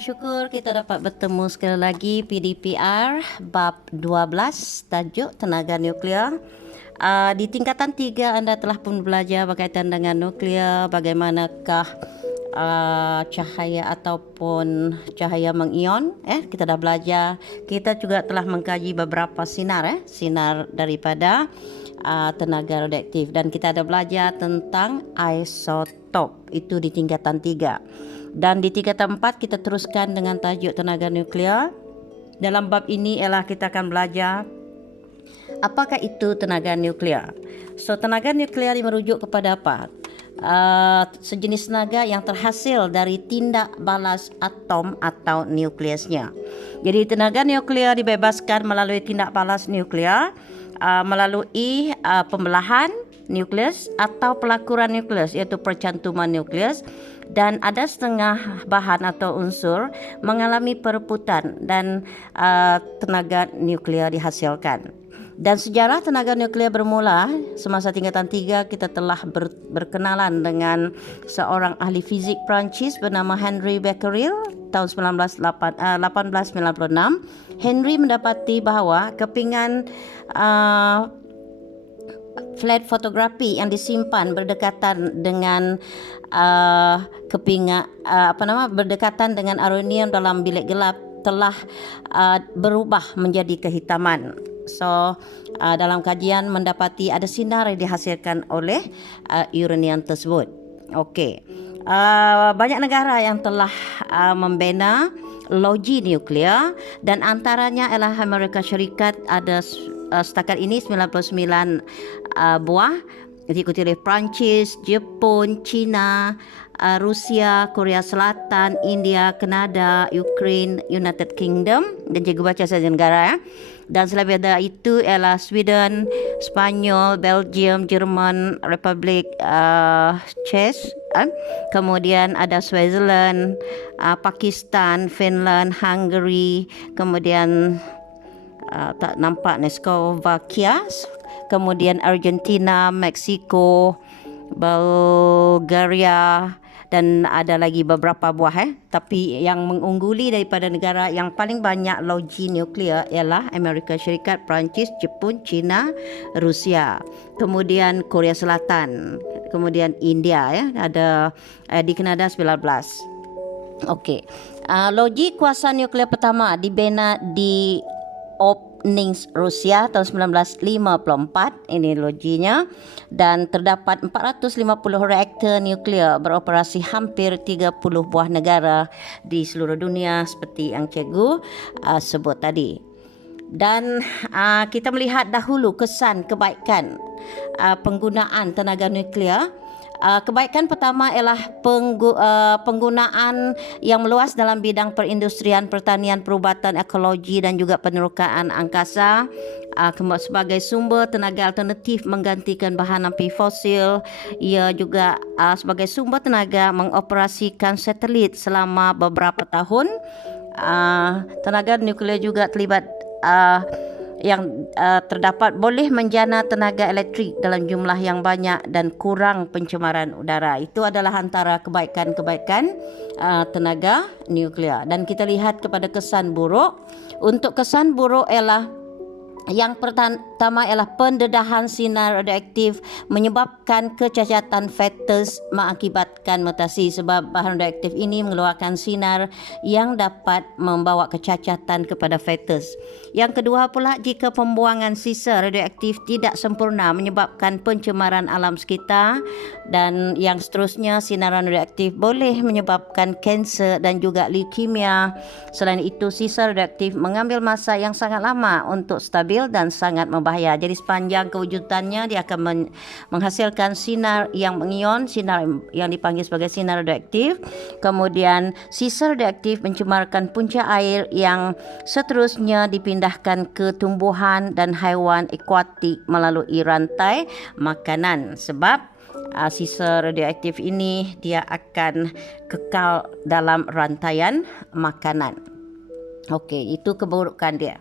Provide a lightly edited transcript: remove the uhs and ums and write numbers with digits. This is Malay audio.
Syukur kita dapat bertemu sekali lagi PDPR bab 12 tajuk tenaga nuklear. Di tingkatan 3 anda telah pun belajar berkaitan dengan nuklear, bagaimanakah cahaya ataupun cahaya mengion. Kita dah belajar. Kita juga telah mengkaji beberapa sinar sinar daripada tenaga radioaktif, dan kita ada belajar tentang isotop itu di tingkatan 3. Dan di tingkatan 4 kita teruskan dengan tajuk tenaga nuklear. Dalam bab ini ialah kita akan belajar apakah itu tenaga nuklear. So, tenaga nuklear merujuk kepada apa? Sejenis tenaga yang terhasil dari tindak balas atom atau nukleusnya. Jadi tenaga nuklear dibebaskan melalui tindak balas nuklear, melalui pembelahan nukleus atau pelakuran nukleus, iaitu percantuman nukleus, dan ada setengah bahan atau unsur mengalami perebutan dan tenaga nuklear dihasilkan. Dan sejarah tenaga nuklear bermula semasa tingkatan 3 kita telah berkenalan dengan seorang ahli fizik Perancis bernama Henry Becquerel tahun 1896. Henry mendapati bahawa kepingan flat fotografi yang disimpan berdekatan dengan berdekatan dengan uranium dalam bilik gelap telah berubah menjadi kehitaman. So, dalam kajian mendapati ada sinar yang dihasilkan oleh uranium tersebut. Okey. Banyak negara yang telah membina loji nuklear, dan antaranya ialah Amerika Syarikat. Ada setakat ini 99 buah, diikuti oleh Perancis, Jepun, China, Rusia, Korea Selatan, India, Kanada, Ukraine, United Kingdom, dan cikgu baca saja negara. Dan selain daripada itu ialah Sweden, Spanyol, Belgium, Jerman, Republik Czech, kemudian ada Switzerland, Pakistan, Finland, Hungary, kemudian tak nampak Slovakia, kemudian Argentina, Meksiko, Bulgaria, dan ada lagi beberapa buah. Tapi yang mengungguli daripada negara yang paling banyak loji nuklear ialah Amerika Syarikat, Perancis, Jepun, China, Rusia, kemudian Korea Selatan, kemudian India, ada di Kanada 19. Okey. Loji kuasa nuklear pertama dibina di Obninsk, Rusia tahun 1954. Ini lojinya, dan terdapat 450 reaktor nuklear beroperasi hampir 30 buah negara di seluruh dunia seperti yang cikgu sebut tadi. Dan kita melihat dahulu kesan kebaikan penggunaan tenaga nuklear. Kebaikan pertama ialah penggunaan yang meluas dalam bidang perindustrian, pertanian, perubatan, ekologi dan juga penerokaan angkasa sebagai sumber tenaga alternatif menggantikan bahan api fosil. Ia juga sebagai sumber tenaga mengoperasikan satelit selama beberapa tahun. Tenaga nuklear juga terlibat yang terdapat boleh menjana tenaga elektrik dalam jumlah yang banyak dan kurang pencemaran udara. Itu adalah antara kebaikan-kebaikan tenaga nuklear. Dan kita lihat kepada kesan buruk. Untuk kesan buruk ialah yang pertama ialah pendedahan sinar radioaktif menyebabkan kecacatan fetus mengakibatkan mutasi, sebab bahan radioaktif ini mengeluarkan sinar yang dapat membawa kecacatan kepada fetus. Yang kedua pula, jika pembuangan sisa radioaktif tidak sempurna menyebabkan pencemaran alam sekitar. Dan yang seterusnya, sinaran radioaktif boleh menyebabkan kanser dan juga leukemia. Selain itu, sisa radioaktif mengambil masa yang sangat lama untuk stabil dan sangat membahaya. Jadi sepanjang kewujudannya dia akan menghasilkan sinar yang mengion, sinar yang dipanggil sebagai sinar radioaktif. Kemudian sisa radioaktif mencemarkan punca air yang seterusnya dipindahkan ke tumbuhan dan haiwan akuatik melalui rantai makanan. Sebab sisa radioaktif ini dia akan kekal dalam rantaian makanan. Okey, itu keburukan dia.